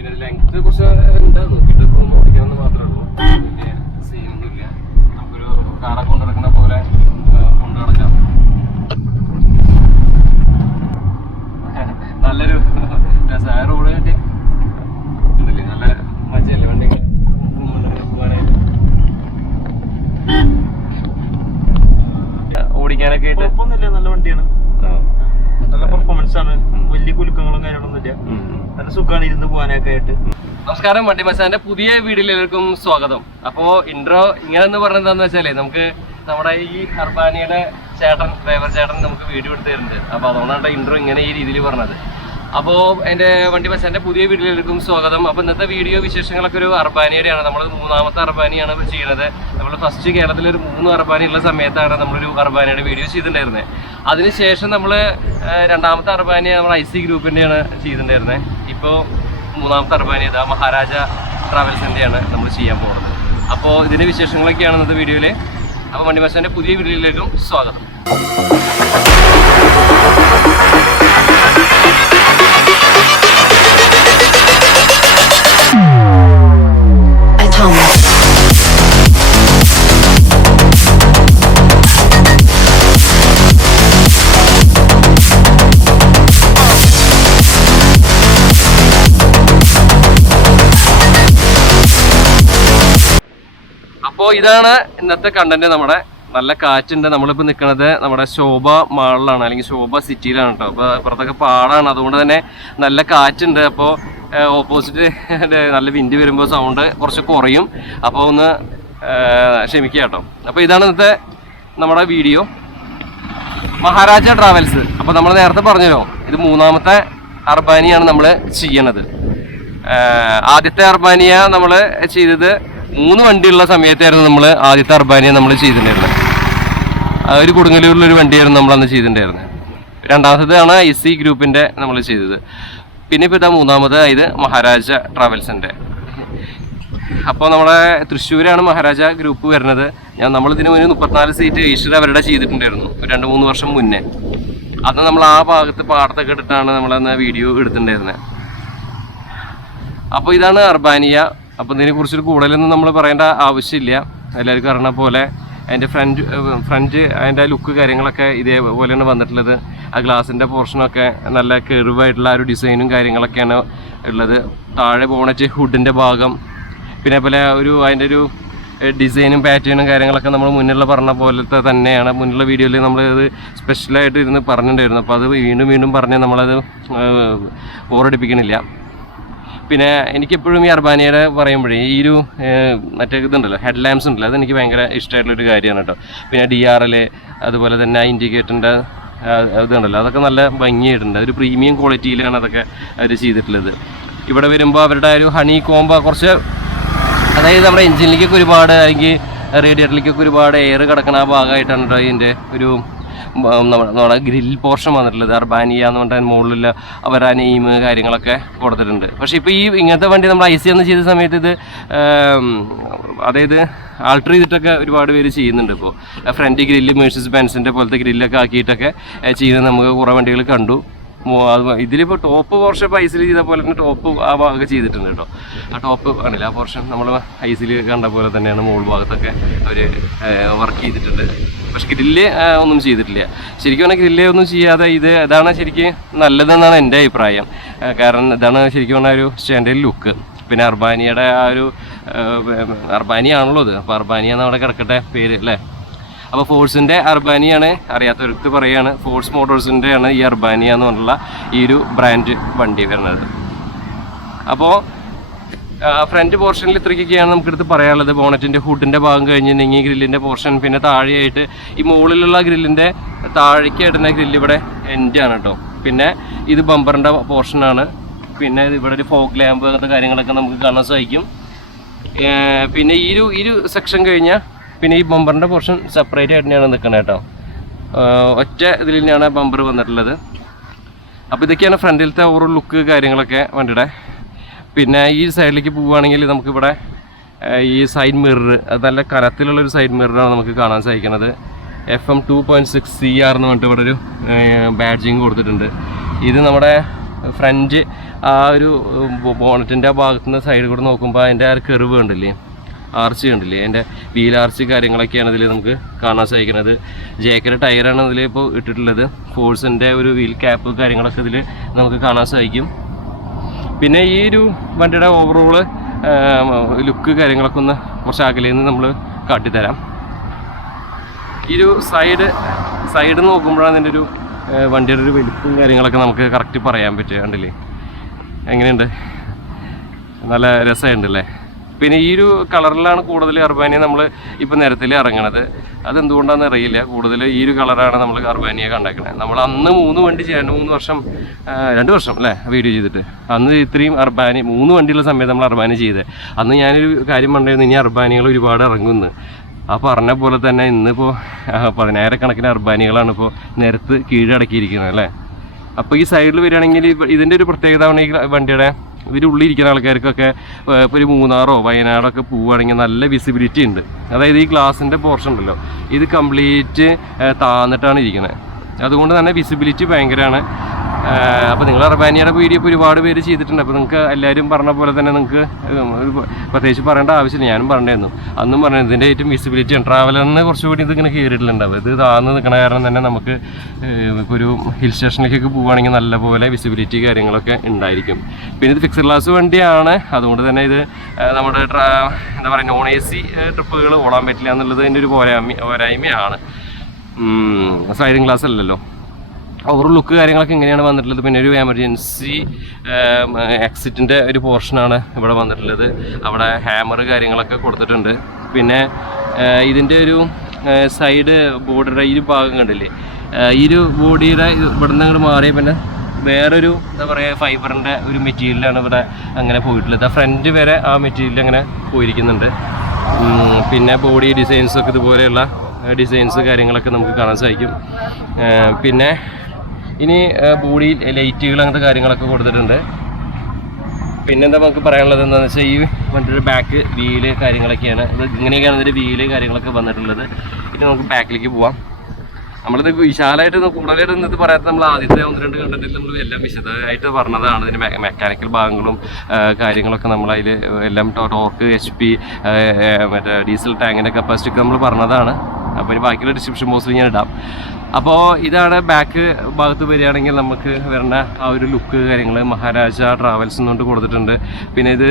പിന്നെ ലെങ്ത് കുറച്ച് ഉണ്ട്, നോക്കിയിട്ട് ഓടിക്കാമെന്ന് മാത്രമേ ഉള്ളൂ. വലിയ സീനൊന്നുമില്ല. നമുക്കൊരു കാറൊക്കെ കൊണ്ടു നടക്കുന്ന പോലെ കൊണ്ടു നടക്കാം. നല്ലൊരു രസമായ റോഡ് കിട്ടി ഉണ്ടല്ലേ, നല്ല മജയല്ലേ വണ്ടികൾ പോകാനായിട്ട് ഓടിക്കാനൊക്കെ ആയിട്ട്. നല്ല വണ്ടിയാണ്, നല്ല പെർഫോമൻസ് ആണ്, വലിയ കുലുക്കങ്ങളും കാര്യങ്ങളൊന്നുമില്ല, നല്ല സുഖമാണ് ഇരുന്ന് പോകാനൊക്കെ ആയിട്ട്. നമസ്കാരം, വണ്ടി മച്ചാന്റെ പുതിയ വീഡിയോയിലേക്കും സ്വാഗതം. അപ്പോൾ ഇൻട്രോ ഇങ്ങനെ എന്ന് പറഞ്ഞത് എന്താണെന്ന് വെച്ചാലേ, നമുക്ക് നമ്മുടെ ഈ അർബാനിയുടെ ഡ്രൈവർ ചേട്ടൻ നമുക്ക് വീഡിയോ എടുത്ത് തരുന്നുണ്ട്. അപ്പോൾ അതുകൊണ്ടാണ് ഇൻട്രോ ഇങ്ങനെ ഈ രീതിയിൽ പറഞ്ഞത്. അപ്പോൾ എൻ്റെ വണ്ടി മച്ചാന്റെ പുതിയ വീഡിയോയിലേക്കും സ്വാഗതം. അപ്പോൾ ഇന്നത്തെ വീഡിയോ വിശേഷങ്ങളൊക്കെ ഒരു അർബാനിയുടെയാണ്. നമ്മൾ 3ാമത്തെ അർബാനിയാണ് ചെയ്യുന്നത്. നമ്മൾ ഫസ്റ്റ് കേരളത്തിൽ ഒരു 3 അർബാനി ഉള്ള സമയത്താണ് നമ്മളൊരു അർബാനിയുടെ വീഡിയോ ചെയ്തിട്ടുണ്ടായിരുന്നത്. അതിനുശേഷം നമ്മൾ 2ാമത്തെ അർബാനി നമ്മൾ IC ഗ്രൂപ്പിൻ്റെയാണ് ചെയ്തിട്ടുണ്ടായിരുന്നത്. ഇപ്പോൾ 3ാമത്തെ അർബാനി ഇതാ മഹാരാജ ട്രാവൽസിൻ്റെയാണ് നമ്മൾ ചെയ്യാൻ പോകുന്നത്. അപ്പോൾ ഇതിൻ്റെ വിശേഷങ്ങളൊക്കെയാണ് ഇന്നത്തെ വീഡിയോയിൽ. അപ്പോൾ വണ്ടി മച്ചാന്റെ പുതിയ വീഡിയോയിലേക്കും സ്വാഗതം. അപ്പോൾ ഇതാണ് ഇന്നത്തെ കണ്ടന്റ്. നമ്മുടെ നല്ല കാറ്റുണ്ട്. നമ്മളിപ്പോൾ നിൽക്കുന്നത് നമ്മുടെ ശോഭ മാളിലാണ്, അല്ലെങ്കിൽ ശോഭ സിറ്റിയിലാണ് കേട്ടോ. അപ്പോൾ ഇപ്പുറത്തൊക്കെ പാടാണ്, അതുകൊണ്ട് തന്നെ നല്ല കാറ്റുണ്ട്. അപ്പോൾ ഓപ്പോസിറ്റ് നല്ല വിൻഡ് വരുമ്പോൾ സൗണ്ട് കുറച്ച് കുറയും. അപ്പോൾ ഒന്ന് ക്ഷമിക്കുക കേട്ടോ. അപ്പോൾ ഇതാണ് ഇന്നത്തെ നമ്മുടെ വീഡിയോ, മഹാരാജ ട്രാവൽസ്. അപ്പോൾ നമ്മൾ നേരത്തെ പറഞ്ഞല്ലോ, ഇത് 3ാമത്തെ അർബാനിയാണ് നമ്മൾ ചെയ്യണത്. ആദ്യത്തെ അർബാനിയ നമ്മൾ ചെയ്തത് 3 വണ്ടിയുള്ള സമയത്തായിരുന്നു നമ്മൾ ആദ്യത്തെ അർബാനിയ നമ്മൾ ചെയ്തിട്ടുണ്ടായിരുന്നത്. ഒരു കൊടുങ്ങല്ലൂരിലൊരു വണ്ടിയായിരുന്നു നമ്മൾ അന്ന് ചെയ്തിട്ടുണ്ടായിരുന്നത്. 2ാമത്തേതാണ് IC ഗ്രൂപ്പിൻ്റെ നമ്മൾ ചെയ്തത്. പിന്നെ ഇപ്പോൾ ഇതാ 3ാമത് ഇത് മഹാരാജ ട്രാവൽസിൻ്റെ. അപ്പോൾ നമ്മുടെ തൃശ്ശൂരാണ് മഹാരാജ ഗ്രൂപ്പ് വരുന്നത്. നമ്മളിതിന് മുന്നേ 34 സീറ്റ് ഈശ്വര അവരുടെ ചെയ്തിട്ടുണ്ടായിരുന്നു 2-3 വർഷം മുന്നേ. അത് നമ്മൾ ആ ഭാഗത്ത് പാടത്തൊക്കെ ഇട്ടിട്ടാണ് നമ്മളന്ന് വീഡിയോ എടുത്തിട്ടുണ്ടായിരുന്നത്. അപ്പോൾ ഇതാണ് അർബാനിയ. അപ്പോൾ ഇതിനെക്കുറിച്ചൊരു കൂടുതലൊന്നും നമ്മൾ പറയേണ്ട ആവശ്യമില്ല, എല്ലാവർക്കും അറിയണ പോലെ. അതിൻ്റെ ഫ്രണ്ട് അതിൻ്റെ ലുക്ക് കാര്യങ്ങളൊക്കെ ഇതേപോലെയാണ് വന്നിട്ടുള്ളത്. ആ ഗ്ലാസിൻ്റെ പോർഷനൊക്കെ നല്ല കെർവായിട്ടുള്ള ഒരു ഡിസൈനും കാര്യങ്ങളൊക്കെയാണ് ഉള്ളത്. താഴെ ബോണറ്റ് ഹുഡിൻ്റെ ഭാഗം, പിന്നെ പോലെ അതിൻ്റെ ഒരു ഡിസൈനും പാറ്റേണും കാര്യങ്ങളൊക്കെ നമ്മൾ മുന്നിലുള്ള പറഞ്ഞ പോലത്തെ തന്നെയാണ്. മുന്നിലുള്ള വീഡിയോയിൽ നമ്മളത് സ്പെഷ്യലായിട്ട് ഇരുന്ന് പറഞ്ഞിട്ടുണ്ടായിരുന്നു. അപ്പോൾ അത് വീണ്ടും പറഞ്ഞ് നമ്മളത് ബോറടിപ്പിക്കണില്ല. പിന്നെ എനിക്കെപ്പോഴും ഈ അർബാനിയുടെ പറയുമ്പോഴേ ഈ ഒരു മറ്റേ ഇതുണ്ടല്ലോ, ഹെഡ് ലാമ്പ്സ് ഉണ്ടല്ലോ, അതെനിക്ക് ഭയങ്കര ഇഷ്ടമായിട്ടുള്ളൊരു കാര്യമാണ് കേട്ടോ. പിന്നെ DRL, അതുപോലെ തന്നെ ഇൻഡിക്കേറ്ററിൻ്റെ ഇതുണ്ടല്ലോ, അതൊക്കെ നല്ല ഭംഗിയായിട്ടുണ്ട്. ഒരു പ്രീമിയം ക്വാളിറ്റിയിലാണ് അതൊക്കെ അവർ ചെയ്തിട്ടുള്ളത്. ഇവിടെ വരുമ്പോൾ അവരുടെ ഒരു ഹണി കോംബ കുറച്ച്, അതായത് നമ്മുടെ എൻജിനിലേക്കൊക്കെ ഒരുപാട്, അല്ലെങ്കിൽ റേഡിയേറ്ററിലേക്കൊക്കെ ഒരുപാട് എയർ കിടക്കുന്ന ആ ഭാഗമായിട്ടാണ് കേട്ടോ ഇതിൻ്റെ ഒരു നമ്മുടെ ഗ്രിൽ പോർഷൻ വന്നിട്ടുള്ളത്. അർബാനിയ എന്ന് പറഞ്ഞാൽ മുകളിൽ അവർ ആ നെയിം കാര്യങ്ങളൊക്കെ കൊടുത്തിട്ടുണ്ട്. പക്ഷേ ഇപ്പോൾ ഈ ഇങ്ങനത്തെ വണ്ടി നമ്മൾ IC എന്ന് ചെയ്ത സമയത്ത് ഇത് അതായത് ആൾട്ടർ ചെയ്തിട്ടൊക്കെ ഒരുപാട് പേര് ചെയ്യുന്നുണ്ട്. ഇപ്പോൾ ഫ്രണ്ട് ഗ്രില്ല് മെഴ്സീസ് ബെൻസിൻ്റെ പോലത്തെ ഗ്രില്ലൊക്കെ ആക്കിയിട്ടൊക്കെ ചെയ്യുന്നത് നമുക്ക് കുറേ വണ്ടികൾ കണ്ടു. ഇതിലിപ്പോൾ ടോപ്പ് പോർഷൻ ഇപ്പോൾ ICയിൽ ചെയ്ത പോലെ തന്നെ ടോപ്പ് ആ ഭാഗമൊക്കെ ചെയ്തിട്ടുണ്ട് കേട്ടോ. ആ ടോപ്പ് ആണല്ലേ, ആ പോർഷൻ നമ്മൾ ICയിൽ കണ്ട പോലെ തന്നെയാണ് മുകൾ ഭാഗത്തൊക്കെ അവർ വർക്ക് ചെയ്തിട്ടുണ്ട്. പക്ഷെ ഗ്രില്ല് ഒന്നും ചെയ്തിട്ടില്ല. ശരിക്കും പറഞ്ഞാൽ ഗ്രില്ല് ഒന്നും ചെയ്യാതെ ഇതാണ് ശരിക്കും നല്ലതെന്നാണ് എൻ്റെ അഭിപ്രായം. കാരണം ഇതാണ് ശരിക്കും പറഞ്ഞാൽ ഒരു സ്റ്റാൻഡേർഡ് ലുക്ക്. പിന്നെ അർബാനിയുടെ ആ ഒരു അർബാനിയാണല്ലോ ഇത്. അപ്പോൾ അർബാനിയ എന്ന് അവിടെ കിടക്കട്ടെ പേര് അല്ലേ. അപ്പോൾ ഫോഴ്സിൻ്റെ അർബാനിയാണ്, അറിയാത്തവർക്ക് പറയുകയാണ്, ഫോഴ്സ് മോട്ടോഴ്സിൻ്റെയാണ് ഈ അർബാനിയ എന്ന് പറഞ്ഞുള്ള ഈ ഒരു ബ്രാൻഡ് വണ്ടി വരുന്നത്. അപ്പോൾ ഫ്രണ്ട് പോർഷനിൽ ഇത്രയ്ക്കൊക്കെയാണ് നമുക്കെടുത്ത് പറയാനുള്ളത്. ബോണറ്റിൻ്റെ ഹുഡിൻ്റെ ഭാഗം കഴിഞ്ഞിട്ടുണ്ടെങ്കിൽ ഗ്രില്ലിൻ്റെ പോർഷൻ, പിന്നെ താഴെയായിട്ട് ഈ മുകളിലുള്ള ഗ്രില്ലിൻ്റെ താഴേക്ക് ഇടുന്ന ഗ്രില്ല് ഇവിടെ എൻഡാണ് കേട്ടോ. പിന്നെ ഇത് ബമ്പറിൻ്റെ പോർഷനാണ്. പിന്നെ ഇവിടെ ഒരു ഫോഗ് ലാമ്പ് അങ്ങനത്തെ കാര്യങ്ങളൊക്കെ നമുക്ക് കാണാൻ സാധിക്കും. പിന്നെ ഈ ഒരു സെക്ഷൻ കഴിഞ്ഞാൽ പിന്നെ ഈ ബമ്പറിൻ്റെ പോർഷൻ സെപ്പറേറ്റ് ആയിട്ട് തന്നെയാണ് നിൽക്കുന്നത് കേട്ടോ. ഒറ്റ ഇതിൽ തന്നെയാണ് ബമ്പർ വന്നിട്ടുള്ളത്. അപ്പോൾ ഇതൊക്കെയാണ് ഫ്രണ്ടിലത്തെ ഓരോ ലുക്ക് കാര്യങ്ങളൊക്കെ വണ്ടിയുടെ. പിന്നെ ഈ സൈഡിലേക്ക് പോവുകയാണെങ്കിൽ നമുക്കിവിടെ ഈ സൈഡ് മിറർ, അത് നല്ല കനത്തിലുള്ളൊരു സൈഡ് മിററാണ് നമുക്ക് കാണാൻ സാധിക്കുന്നത്. FM 2.6 CR എന്ന് പറഞ്ഞിട്ട് ഇവിടെ ഒരു ബാഡ്ജിങ് കൊടുത്തിട്ടുണ്ട്. ഇത് നമ്മുടെ ഫ്രണ്ട് ആ ഒരു ബോണറ്റിൻ്റെ ആ ഭാഗത്തു നിന്ന് സൈഡിൽ കൂടെ നോക്കുമ്പോൾ അതിൻ്റെ ആ ഒരു കെറിവ് കണ്ടില്ലേ, ആർച്ച് കണ്ടില്ലേ, അതിൻ്റെ വീൽ ആർച്ച് കാര്യങ്ങളൊക്കെയാണ് ഇതിൽ നമുക്ക് കാണാൻ സാധിക്കുന്നത്. ജേക്കയുടെ ടയറാണ് ഇതിൽ ഇപ്പോൾ ഇട്ടിട്ടുള്ളത്. ഫോഴ്സിൻ്റെ ഒരു വീൽ ക്യാപ്പ് കാര്യങ്ങളൊക്കെ ഇതിൽ നമുക്ക് കാണാൻ സാധിക്കും. പിന്നെ ഈ ഒരു വണ്ടിയുടെ ഓവറോള് ലുക്ക് കാര്യങ്ങളൊക്കെ ഒന്ന് കുറച്ച് അകലിൽ നിന്ന് നമ്മൾ കാട്ടിത്തരാം. ഈ ഒരു സൈഡ് നോക്കുമ്പോഴാണ് അതിൻ്റെ ഒരു വണ്ടിയുടെ ഒരു വലിപ്പും കാര്യങ്ങളൊക്കെ നമുക്ക് കറക്റ്റ് പറയാൻ പറ്റുക. കണ്ടില്ലേ എങ്ങനെയുണ്ട്, നല്ല രസമുണ്ടല്ലേ. പിന്നെ ഈ ഒരു കളറിലാണ് കൂടുതൽ അർബാനിയ നമ്മൾ ഇപ്പോൾ നിരത്തിൽ ഇറങ്ങണത്. അതെന്തുകൊണ്ടാണെന്ന് അറിയില്ല, കൂടുതൽ ഈ ഒരു കളറാണ് നമ്മൾ അർബാനിയ കണ്ടേക്കണത്. നമ്മൾ അന്ന് 3 വണ്ടി ചെയ്യാൻ 2 വർഷം അല്ലേ വീഡിയോ ചെയ്തിട്ട്, അന്ന് ഇത്രയും അർബാനി 3 വണ്ടിയുള്ള സമയത്ത് നമ്മൾ അർബാനി ചെയ്തത്. അന്ന് ഞാനൊരു കാര്യം പറഞ്ഞിരുന്നു, ഇനി അർബാനികൾ ഒരുപാട് ഇറങ്ങുമെന്ന്. ആ പറഞ്ഞ പോലെ തന്നെ ഇന്നിപ്പോൾ 10,000 കണക്കിന് അർബാനികളാണ് ഇപ്പോൾ നിരത്ത് കീഴടക്കിയിരിക്കുന്നത് അല്ലേ. അപ്പോൾ ഈ സൈഡിൽ വരികയാണെങ്കിൽ ഇതിൻ്റെ ഒരു പ്രത്യേകത ഈ വണ്ടിയുടെ ഇതിൻ്റെ ഉള്ളിലിരിക്കുന്ന ആൾക്കാർക്കൊക്കെ ഇപ്പോൾ ഒരു മൂന്നാറോ വയനാടൊക്കെ പോവുകയാണെങ്കിൽ നല്ല വിസിബിലിറ്റി ഉണ്ട്. അതായത് ഈ ഗ്ലാസിൻ്റെ പോർഷൻ ഉണ്ടല്ലോ, ഇത് കംപ്ലീറ്റ് താന്നിട്ടാണ് ഇരിക്കുന്നത്. അതുകൊണ്ട് തന്നെ വിസിബിലിറ്റി ഭയങ്കരമാണ്. അപ്പോൾ നിങ്ങൾ അർബാനിയുടെ വീഡിയോ ഇപ്പോൾ ഒരുപാട് പേര് ചെയ്തിട്ടുണ്ട്. അപ്പോൾ നിങ്ങൾക്ക് എല്ലാവരും പറഞ്ഞ പോലെ തന്നെ നിങ്ങൾക്ക് പ്രത്യേകിച്ച് പറയേണ്ട ആവശ്യമില്ല, ഞാനും പറഞ്ഞിരുന്നു. അന്നും പറഞ്ഞു ഇതിൻ്റെ ഏറ്റവും വിസിബിലിറ്റി ആണ്. ട്രാവലറിന് കുറച്ചുകൂടി ഇതിങ്ങനെ കയറിയിട്ടുണ്ടാവും. ഇത് താന്ന് നിൽക്കണ കാരണം തന്നെ നമുക്ക് ഇപ്പോൾ ഒരു ഹിൽ സ്റ്റേഷനിലേക്കൊക്കെ പോവുകയാണെങ്കിൽ നല്ലപോലെ വിസിബിലിറ്റി കാര്യങ്ങളൊക്കെ ഉണ്ടായിരിക്കും. പിന്നെ ഇത് ഫിക്സഡ് ക്ലാസ് വണ്ടിയാണ്, അതുകൊണ്ട് തന്നെ ഇത് നമ്മുടെ എന്താ പറയുക നോൺ AC ട്രിപ്പുകൾ ഓടാൻ പറ്റില്ല എന്നുള്ളത് അതിൻ്റെ ഒരു പോരായ്മയാണ്. സ്ലൈഡിങ് ഗ്ലാസ് അല്ലല്ലോ. ഓവറോൾ ലുക്ക് കാര്യങ്ങളൊക്കെ ഇങ്ങനെയാണ് വന്നിട്ടുള്ളത്. പിന്നെ ഒരു എമർജൻസി എക്സിറ്റിൻ്റെ ഒരു പോർഷനാണ് ഇവിടെ വന്നിട്ടുള്ളത്. അവിടെ ഹാമർ കാര്യങ്ങളൊക്കെ കൊടുത്തിട്ടുണ്ട്. പിന്നെ ഇതിൻ്റെ ഒരു സൈഡ് ബോഡിയുടെ ഈ ഒരു ഭാഗം കണ്ടില്ലേ, ഈ ഒരു ബോഡിയുടെ ഇവിടെ നിന്ന് അങ്ങോട്ട് മാറിയ പിന്നെ വേറൊരു എന്താ പറയുക ഫൈബറിൻ്റെ ഒരു മെറ്റീരിയലാണ് ഇവിടെ അങ്ങനെ പോയിട്ടുള്ളത്. ഫ്രണ്ട് വരെ ആ മെറ്റീരിയൽ അങ്ങനെ പോയിരിക്കുന്നുണ്ട്. പിന്നെ ബോഡി ഡിസൈൻസൊക്കെ ഇതുപോലെയുള്ള ഡിസൈൻസ് കാര്യങ്ങളൊക്കെ നമുക്ക് കാണാൻ സാധിക്കും. പിന്നെ ഇനി ബോഡിയിൽ ലൈറ്റുകൾ അങ്ങനത്തെ കാര്യങ്ങളൊക്കെ കൊടുത്തിട്ടുണ്ട്. പിന്നെന്താ നമുക്ക് പറയാനുള്ളത് എന്താണെന്ന് വെച്ചാൽ ഈ വണ്ടിയുടെ ബാക്ക് വീല് കാര്യങ്ങളൊക്കെയാണ്. ഇങ്ങനെയൊക്കെയാണ് ഇതിൻ്റെ വീല് കാര്യങ്ങളൊക്കെ വന്നിട്ടുള്ളത്. ഇനി നമുക്ക് ബാക്കിലേക്ക് പോവാം. നമ്മളിത് വിശാലമായിട്ട് കൂടുതലായിട്ട് ഇന്നത്തെ പറയാത്ത നമ്മൾ ആദ്യത്തെ 1-2 കണ്ടന്റിൽ നമ്മൾ എല്ലാം വിശദമായിട്ട് പറഞ്ഞതാണ്. ഇതിൻ്റെ മെക്കാനിക്കൽ ഭാഗങ്ങളും കാര്യങ്ങളൊക്കെ നമ്മളതിൽ എല്ലാം ടോർക്ക് HP മറ്റേ ഡീസൽ ടാങ്കിൻ്റെ കപ്പാസിറ്റി ഒക്കെ നമ്മൾ പറഞ്ഞതാണ്. അപ്പോൾ ഇനി ബാക്കിയുള്ള ഡിസ്ക്രിപ്ഷൻ ബോക്സിൽ ഞാൻ ഇടാം. അപ്പോൾ ഇതാണ് ബാക്ക് ഭാഗത്ത് വരികയാണെങ്കിൽ നമുക്ക് വരുന്ന ആ ഒരു ലുക്ക് കാര്യങ്ങൾ മഹാരാജ ട്രാവൽസ് എന്നുകൊണ്ട് കൊടുത്തിട്ടുണ്ട്. പിന്നെ ഇത്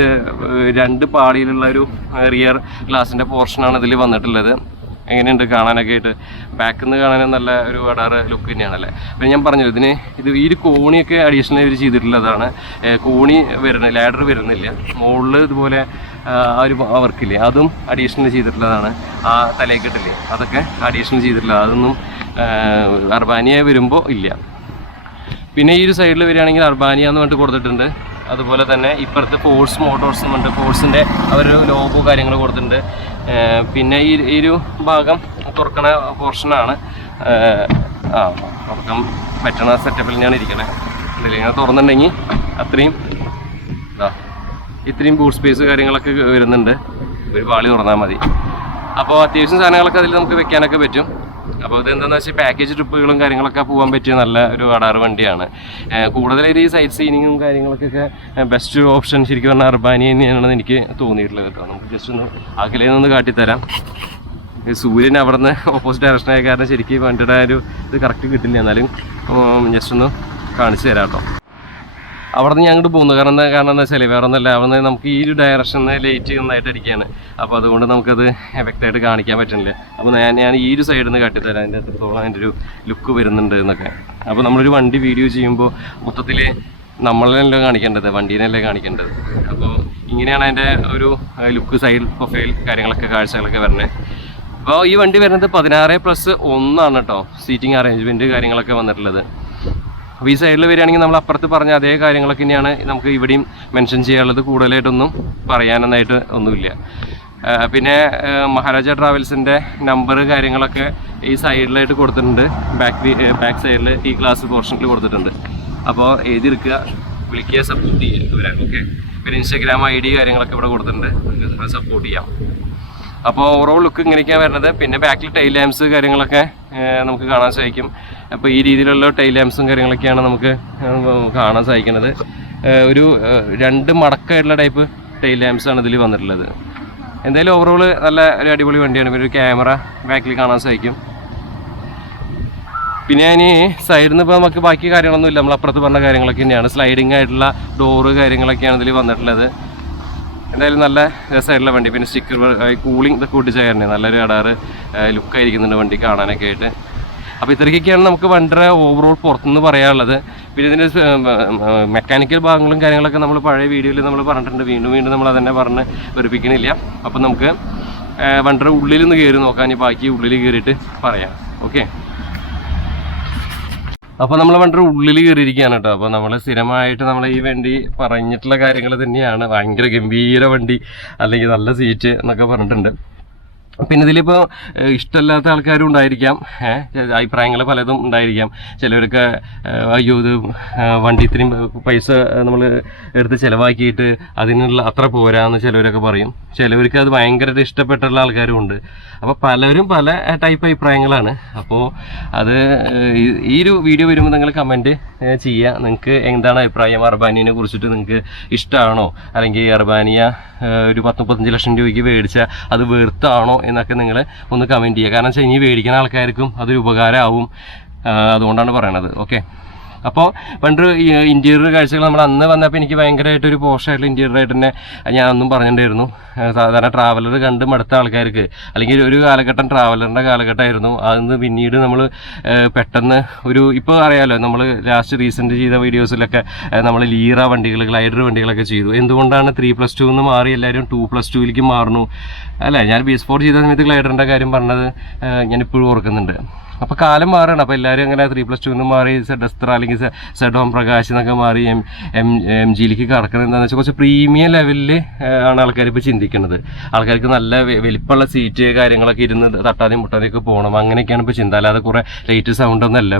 2 പാളിയിലുള്ള ഒരു റിയർ ഗ്ലാസിൻ്റെ പോർഷനാണ് ഇതിൽ വന്നിട്ടുള്ളത്. എങ്ങനെയുണ്ട് കാണാനൊക്കെ ആയിട്ട്, ബാക്കിൽ നിന്ന് കാണാനും നല്ല ഒരു അടാറ് ലുക്ക് തന്നെയാണല്ലേ. പിന്നെ ഞാൻ പറഞ്ഞു ഇത് ഈ ഒരു കോണിയൊക്കെ അഡീഷണൽ ഇവർ ചെയ്തിട്ടുള്ളതാണ്. കോണി ലാഡർ വരുന്നില്ല. മുകളിൽ ഇതുപോലെ ആ ഒരു വർക്കില്ലേ അതും അഡീഷണൽ ചെയ്തിട്ടുള്ളതാണ്. ആ തലയെക്കെട്ടില്ലേ അതൊക്കെ അഡീഷണൽ ചെയ്തിട്ടുള്ളത്. അതൊന്നും അർബാനിയ വരുമ്പോൾ ഇല്ല. പിന്നെ ഈ ഒരു സൈഡിൽ വരികയാണെങ്കിൽ അർബാനിയ എന്ന് പറഞ്ഞിട്ട് കൊടുത്തിട്ടുണ്ട്. അതുപോലെ തന്നെ ഇപ്പുറത്ത് ഫോഴ്സ് മോട്ടോഴ്സ് എന്നുണ്ട്, ഫോഴ്സിൻ്റെ അവരൊരു ലോഗോ കാര്യങ്ങൾ കൊടുത്തിട്ടുണ്ട്. പിന്നെ ഈ ഒരു ഭാഗം തുറക്കണ പോർഷനാണ്. തുറക്കാൻ പറ്റണ സെറ്റപ്പിൽ തന്നെയാണ് ഇരിക്കണേ. ഇങ്ങനെ തുറന്നിട്ടുണ്ടെങ്കിൽ ഇത്രയും ബൂട്ട് സ്പേസ് കാര്യങ്ങളൊക്കെ വരുന്നുണ്ട്. ഒരു പാളി തുറന്നാൽ മതി. അപ്പോൾ അത്യാവശ്യം സാധനങ്ങളൊക്കെ അതിൽ നമുക്ക് വെക്കാനൊക്കെ പറ്റും. അപ്പോൾ ഇതെന്താണെന്ന് വെച്ചാൽ പാക്കേജ് ട്രിപ്പുകളും കാര്യങ്ങളൊക്കെ പോകാൻ പറ്റിയ നല്ല ഒരു അടാറ് വണ്ടിയാണ്. കൂടുതലായിട്ട് ഈ സൈറ്റ് സീനിങ്ങും കാര്യങ്ങൾക്കൊക്കെ ബെസ്റ്റ് ഓപ്ഷൻ ശരിക്കും പറഞ്ഞാൽ അർബാനിയ തന്നെയാണെന്ന് എനിക്ക് തോന്നിയിട്ടുള്ളത് കേട്ടോ. നമുക്ക് ജസ്റ്റ് ഒന്ന് അകലെ നിന്ന് കാട്ടിത്തരാം. സൂര്യൻ അവിടെ നിന്ന് ഓപ്പോസിറ്റ് ഡയറക്ഷനായ കാരണം ശരിക്കും വണ്ടിയുടെ ഒരു ഇത് കറക്റ്റ് കിട്ടില്ല. എന്നാലും ജസ്റ്റ് ഒന്ന് കാണിച്ചു തരാം കേട്ടോ. അവിടെ നിന്ന് ഞങ്ങോട്ട് പോകുന്നു. കാരണം എന്താ വെച്ചാൽ വേറെ ഒന്നല്ല, അവിടെ നിന്ന് നമുക്ക് ഈ ഒരു ഡയറക്ഷനിൽ ലൈറ്റ് നന്നായിട്ട് അടിക്കുകയാണ്. അപ്പോൾ അതുകൊണ്ട് നമുക്കത് എഫക്റ്റായിട്ട് കാണിക്കാൻ പറ്റുന്നില്ല. അപ്പോൾ ഞാൻ ഈ ഒരു സൈഡിൽ നിന്ന് കാട്ടിത്തരാം അതിൻ്റെ എത്രത്തോളം അതിൻ്റെ ഒരു ലുക്ക് വരുന്നുണ്ട് എന്നൊക്കെ. അപ്പോൾ നമ്മളൊരു വണ്ടി വീഡിയോ ചെയ്യുമ്പോൾ മൊത്തത്തിൽ നമ്മളല്ലേ കാണിക്കേണ്ടത്, വണ്ടീനല്ലേ കാണിക്കേണ്ടത്. അപ്പോൾ ഇങ്ങനെയാണ് അതിൻ്റെ ഒരു ലുക്ക്, സൈഡ് പ്രൊഫൈൽ കാര്യങ്ങളൊക്കെ കാഴ്ചകളൊക്കെ വരുന്നത്. അപ്പോൾ ഈ വണ്ടി വരുന്നത് 16+1 കേട്ടോ. സീറ്റിംഗ് അറേഞ്ച്മെൻറ്റ് കാര്യങ്ങളൊക്കെ വന്നിട്ടുള്ളത്. അപ്പോൾ ഈ സൈഡിൽ വരികയാണെങ്കിൽ നമ്മൾ അപ്പുറത്ത് പറഞ്ഞ അതേ കാര്യങ്ങളൊക്കെ തന്നെയാണ് നമുക്ക് ഇവിടെയും മെൻഷൻ ചെയ്യാനുള്ളത്. കൂടുതലായിട്ടൊന്നും പറയാനൊന്നായിട്ട് ഒന്നുമില്ല. പിന്നെ മഹാരാജ ട്രാവൽസിൻ്റെ നമ്പർ കാര്യങ്ങളൊക്കെ ഈ സൈഡിലായിട്ട് കൊടുത്തിട്ടുണ്ട്. ബാക്ക് സൈഡിൽ ഈ ഗ്ലാസ് പോർഷനിൽ കൊടുത്തിട്ടുണ്ട്. അപ്പോൾ എഴുതിയെടുക്കുക, വിളിക്കുക, സപ്പോർട്ട് ചെയ്യുക ഇവരെ. ഓക്കെ. പിന്നെ ഇൻസ്റ്റാഗ്രാം ID കാര്യങ്ങളൊക്കെ ഇവിടെ കൊടുത്തിട്ടുണ്ട്, നിങ്ങൾക്ക് സപ്പോർട്ട് ചെയ്യാം. അപ്പോൾ ഓവറോൾ ലുക്ക് ഇങ്ങനെയൊക്കെയാണ് വരുന്നത്. പിന്നെ ബാക്കിൽ ടൈൽ ലാംപ്സ് കാര്യങ്ങളൊക്കെ നമുക്ക് കാണാൻ സാധിക്കും. അപ്പോൾ ഈ രീതിയിലുള്ള ടൈൽ ലാംപ്സും കാര്യങ്ങളൊക്കെയാണ് നമുക്ക് കാണാൻ സാധിക്കുന്നത്. ഒരു 2 മടക്കായിട്ടുള്ള ടൈപ്പ് ടൈൽ ലാംപ്സാണ് ഇതിൽ വന്നിട്ടുള്ളത്. എന്തായാലും ഓവറോൾ നല്ല ഒരു അടിപൊളി വണ്ടിയാണ്. ഒരു ക്യാമറ ബാക്കിൽ കാണാൻ സാധിക്കും. പിന്നെ ഇനി സൈഡിൽ നിന്ന് ഇപ്പോൾ നമുക്ക് ബാക്കി കാര്യങ്ങളൊന്നും ഇല്ല, നമ്മൾ അപ്പുറത്ത് പറഞ്ഞ കാര്യങ്ങളൊക്കെ തന്നെയാണ്. സ്ലൈഡിങ് ആയിട്ടുള്ള ഡോറ് കാര്യങ്ങളൊക്കെയാണ് ഇതിൽ വന്നിട്ടുള്ളത്. എന്തായാലും നല്ല രസമായിട്ടുള്ള വണ്ടി. പിന്നെ സ്റ്റിക്കർ കൂളിംഗ് ഇതൊക്കെ കൂട്ടിച്ചേർന്നെ നല്ലൊരു അടാറ് ലുക്കായിരിക്കുന്നുണ്ട് വണ്ടി കാണാനൊക്കെ ആയിട്ട്. അപ്പോൾ ഇത്രയ്ക്കൊക്കെയാണ് നമുക്ക് വണ്ടിയുടെ ഓവറോൾ പുറത്തുനിന്ന് പറയാനുള്ളത്. പിന്നെ ഇതിൻ്റെ മെക്കാനിക്കൽ ഭാഗങ്ങളും കാര്യങ്ങളൊക്കെ നമ്മൾ പഴയ വീഡിയോയിൽ നമ്മൾ പറഞ്ഞിട്ടുണ്ട്. വീണ്ടും നമ്മൾ അതന്നെ പറഞ്ഞ് വെറുപ്പിക്കണില്ല. അപ്പം നമുക്ക് വണ്ടിയുടെ ഉള്ളിൽ നിന്ന് കയറി നോക്കാം. ഇനി ബാക്കി ഉള്ളിൽ കയറിയിട്ട് പറയാം. ഓക്കെ, അപ്പോൾ നമ്മൾ വണ്ടിയുടെ ഉള്ളിൽ കയറിയിരിക്കുകയാണ് കേട്ടോ. അപ്പോൾ നമ്മൾ സ്ഥിരമായിട്ട് നമ്മൾ ഈ വണ്ടി പറഞ്ഞിട്ടുള്ള കാര്യങ്ങൾ തന്നെയാണ്. ഭയങ്കര ഗംഭീര വണ്ടി, അല്ലെങ്കിൽ നല്ല സീറ്റ് എന്നൊക്കെ പറഞ്ഞിട്ടുണ്ട്. പിന്നെ ഇതിലിപ്പോൾ ഇഷ്ടമില്ലാത്ത ആൾക്കാരും ഉണ്ടായിരിക്കാം, അഭിപ്രായങ്ങൾ പലതും ഉണ്ടായിരിക്കാം. ചിലവർക്ക് അയ്യോ ഇത് വണ്ടി ഇത്രയും പൈസ നമ്മൾ എടുത്ത് ചിലവാക്കിയിട്ട് അതിനുള്ള അത്ര പോരാന്ന് ചിലവരൊക്കെ പറയും. ചിലവർക്ക് അത് ഭയങ്കരമായിട്ട് ഇഷ്ടപ്പെട്ടുള്ള ആൾക്കാരും ഉണ്ട്. അപ്പോൾ പലരും പല ടൈപ്പ് അഭിപ്രായങ്ങളാണ്. അപ്പോൾ അത് ഈ ഒരു വീഡിയോ വരുമ്പോൾ നിങ്ങൾ കമൻറ്റ് ചെയ്യുക. നിങ്ങൾക്ക് എന്താണ് അഭിപ്രായം? അർബാനിയെ കുറിച്ചിട്ട് നിങ്ങൾക്ക് ഇഷ്ടമാണോ? അല്ലെങ്കിൽ അർബാനിയ ഒരു 10-35 ലക്ഷം രൂപയ്ക്ക് മേടിച്ചാൽ അത് വെറുത്താണോ എന്നൊക്കെ നിങ്ങൾ ഒന്ന് കമൻറ്റ് ചെയ്യുക. കാരണം വെച്ചാൽ ഇനി മേടിക്കുന്ന ആൾക്കാർക്കും അതൊരു ഉപകാരമാവും. അതുകൊണ്ടാണ് പറയണത്. ഓക്കെ, അപ്പോൾ പണ്ടൊരു ഇൻറ്റീരിയർ കാഴ്ചകൾ നമ്മൾ അന്ന് വന്നപ്പോൾ എനിക്ക് ഭയങ്കരമായിട്ടൊരു പോഷായിട്ടുള്ള ഇൻറ്റീരിയറായിട്ട് തന്നെ ഞാൻ ഒന്നും പറഞ്ഞിട്ടുണ്ടായിരുന്നു. സാധാരണ ട്രാവലർ കണ്ട് മടുത്ത ആൾക്കാർക്ക്, അല്ലെങ്കിൽ ഒരു കാലഘട്ടം ട്രാവലറിൻ്റെ കാലഘട്ടമായിരുന്നു. അതിന്ന് പിന്നീട് നമ്മൾ പെട്ടെന്ന് ഇപ്പോൾ അറിയാമല്ലോ, നമ്മൾ റീസെൻറ്റ് ചെയ്ത വീഡിയോസിലൊക്കെ നമ്മൾ ലീറ വണ്ടികൾ, ഗ്ലൈഡർ വണ്ടികളൊക്കെ ചെയ്തു. എന്തുകൊണ്ടാണ് 3+2 എന്ന് മാറി എല്ലാവരും 2+2ലേക്ക് മാറുന്നു? അല്ലേ, ഞാൻ BS4 ചെയ്ത സമയത്ത് ഗ്ലൈഡറിൻ്റെ കാര്യം പറഞ്ഞത് ഞാനിപ്പോഴും ഓർക്കുന്നുണ്ട്. അപ്പോൾ കാലം മാറുകയാണ്. അപ്പോൾ എല്ലാവരും അങ്ങനെ 3+2 എന്ന് മാറി സെഡസ്ത്ര അല്ലെങ്കിൽ സെഡോം പ്രകാശ് എന്നൊക്കെ മാറി MGയിലേക്ക് കടക്കുന്നത് എന്താണെന്ന് വെച്ചാൽ കുറച്ച് പ്രീമിയം ലെവലിൽ ആണ് ആൾക്കാർ ഇപ്പോൾ ചിന്തിക്കുന്നത്. ആൾക്കാർക്ക് നല്ല വലിപ്പമുള്ള സീറ്റ് കാര്യങ്ങളൊക്കെ ഇരുന്ന് തട്ടാതെയും മുട്ടാതെയൊക്കെ പോകണം, അങ്ങനെയൊക്കെയാണ് ഇപ്പോൾ ചിന്ത. അല്ലാതെ കുറേ ലൈറ്റ് സൗണ്ടൊന്നും അല്ല